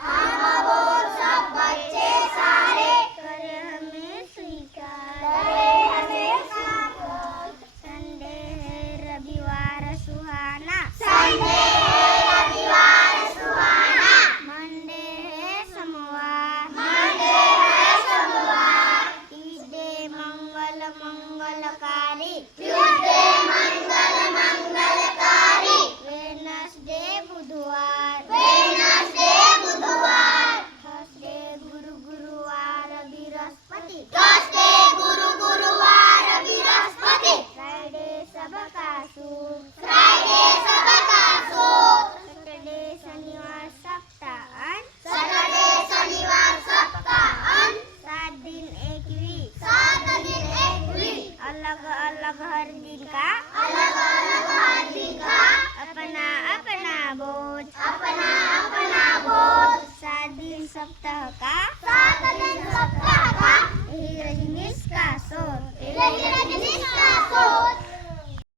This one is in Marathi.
हम और सब बच्चे सारे करे हमें स्वीकार। संडे है रविवार सुहाना, संडे है रविवार सुहाना। मंडे है सोमवार, मंडे है सोमवार। ट्यूसडे मंगल मंगलकारी, ट्यूसडे मंगल मंगलकारी। वेडनेसडे बुधवार, वेडनेसडे बुधवार। थर्सडे गुरु गुरुवार बृहस्पति, थर्सडे गुरु गुरुवार बृहस्पति। फ्राइडे सबका सुख, फ्राइडे सबका सुख। सैटरडे शनिवार सप्ताह अंत, सैटरडे शनिवार सप्ताह अंत। 7 दिन एक वीक, 7 दिन एक वीक। अलग अलग हर दिन का